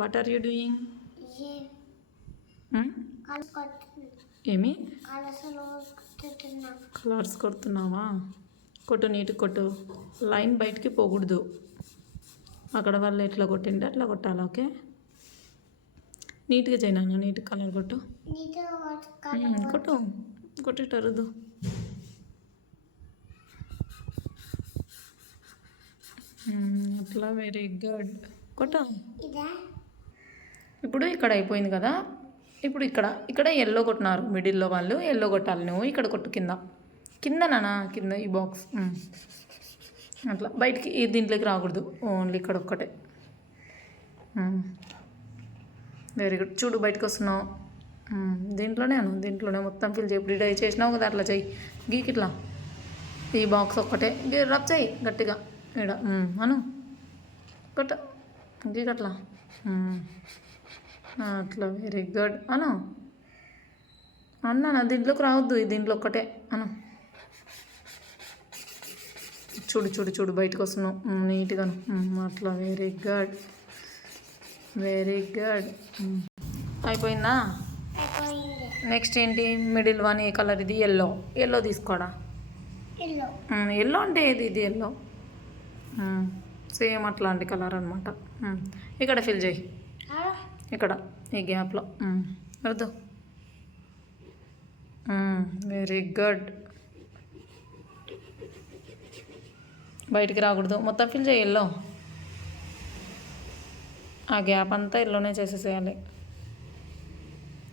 What are you doing? ఏమి colours కొడుతున్నావా? కొట్టు, నీటి కొట్టు. లైన్ బయటికి పోకూడదు. అక్కడ వాళ్ళు ఎట్లా కొట్టింటే అట్లా కొట్టాలి. ఓకే, నీట్గా చేయనా. నీట్ కలర్ కొట్టు. కొట్టు కొట్టేటరుదు. అట్లా, వెరీ గుడ్. కొట్టు. ఇప్పుడు ఇక్కడ అయిపోయింది కదా. ఇప్పుడు ఇక్కడ ఎల్లో కొట్టినారు. మిడిల్లో వాళ్ళు ఎల్లో కొట్టాలి. నువ్వు ఇక్కడ కొట్టు. కింద నానా, కింద ఈ బాక్స్. అట్లా బయటికి దీంట్లోకి రాకూడదు. ఓన్లీ ఇక్కడ ఒక్కటే. Very good. చూడు, బయటకు వస్తున్నావు. దీంట్లోనే మొత్తం ఫిల్ చేయి. ఇప్పుడు డై చేసినావు కదా, అట్లా చెయ్యి. గీకి ఇట్లా ఈ బాక్స్ ఒక్కటే రబ్ చేయి గట్టిగా. ఇక్కడ అను కొట్ట. గీకి అట్లా. అట్లా, వెరీ గుడ్. అన్నా దీంట్లోకి రావద్దు. దీంట్లో ఒక్కటే అను. చూడు బయటకు వస్తున్నావు నీట్గాను. అట్లా, వెరీ గుడ్. అయిపోయిందా? నెక్స్ట్ ఏంటి? మిడిల్ వన్ ఏ కలర్? ఇది ఎల్లో తీసుకోడా. ఎల్లో అంటే ఇది ఎల్లో. సేమ్ అట్లాంటి కలర్ అనమాట. ఇక్కడ ఫిల్ చేయి. ఇక్కడ ఈ గ్యాప్లో అర్థం. Very good. బయటికి రాకూడదు. మొత్తం ఫిల్ చేయి. ఎల్లో ఆ గ్యాప్ అంతా ఎల్లోనే చేసేసేయాలి.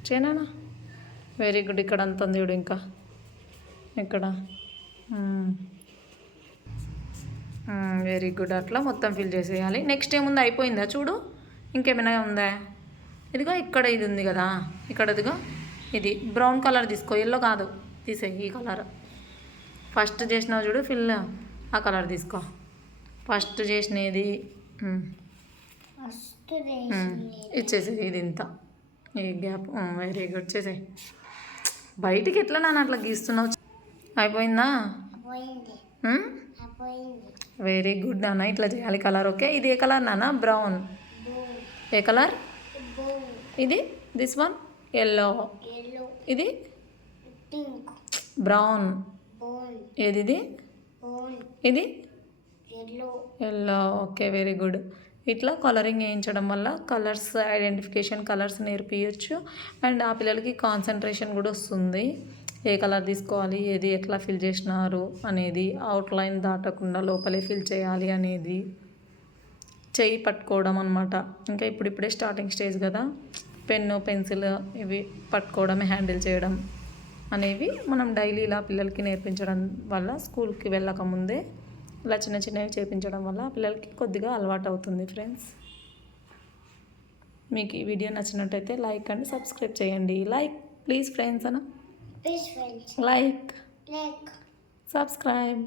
చేయనా? Very good. ఇక్కడ అంత ఉంది చూడు. ఇంకా ఇక్కడ వెరీ గుడ్. అట్లా మొత్తం ఫిల్ చేసేయాలి. నెక్స్ట్ ఏముంది? అయిపోయిందా? చూడు, ఇంకేమైనా ఉందా? ఇదిగో ఇక్కడ ఇది ఉంది కదా. ఇక్కడ ఇదిగో ఇది బ్రౌన్ కలర్ తీసుకో. ఎల్లో కాదు, తీసేయి. ఈ కలర్ ఫస్ట్ చేసినావు చూడు ఫిల్. ఆ కలర్ తీసుకో. ఫస్ట్ చేసినది ఇచ్చేసేది. ఇది ఇంత ఈ గ్యాప్. Very good. చేసేయి. బయటికి ఎట్లా నాన్న అట్లా గీస్తున్నావు? అయిపోయిందా? వెరీ గుడ్ నాన్న. ఇట్లా చేయాలి కలర్. ఓకే, ఇది ఏ కలర్ నాన్న? బ్రౌన్. ఏ కలర్ ఇది? This one yellow. ఇది బ్రౌన్. ఏది ఇది? ఇది ఎల్లో. Okay, very good. ఇట్లా కలరింగ్ వేయించడం వల్ల కలర్స్ ఐడెంటిఫికేషన్, కలర్స్ నేర్పించచ్చు. అండ్ ఆ పిల్లలకి కాన్సన్ట్రేషన్ కూడా వస్తుంది. ఏ కలర్ తీసుకోవాలి, ఏది ఎట్లా ఫిల్ చేసినారు అనేది, అవుట్లైన్ దాటకుండా లోపలే ఫిల్ చేయాలి అనేది చెయ్యి పట్టుకోవడం అనమాట. ఇంకా ఇప్పుడిప్పుడే స్టార్టింగ్ స్టేజ్ కదా. పెన్ను, పెన్సిల్ ఇవి పట్టుకోవడం, హ్యాండిల్ చేయడం అనేవి మనం డైలీ ఇలా పిల్లలకి నేర్పించడం వల్ల, స్కూల్కి వెళ్ళకముందే ఇలా చిన్నవి చేయించడం వల్ల పిల్లలకి కొద్దిగా అలవాటు అవుతుంది. ఫ్రెండ్స్, మీకు ఈ వీడియో నచ్చినట్టయితే లైక్ అండ్ సబ్స్క్రైబ్ చేయండి. లైక్ ప్లీజ్ ఫ్రెండ్స్ అన్న. Like, subscribe.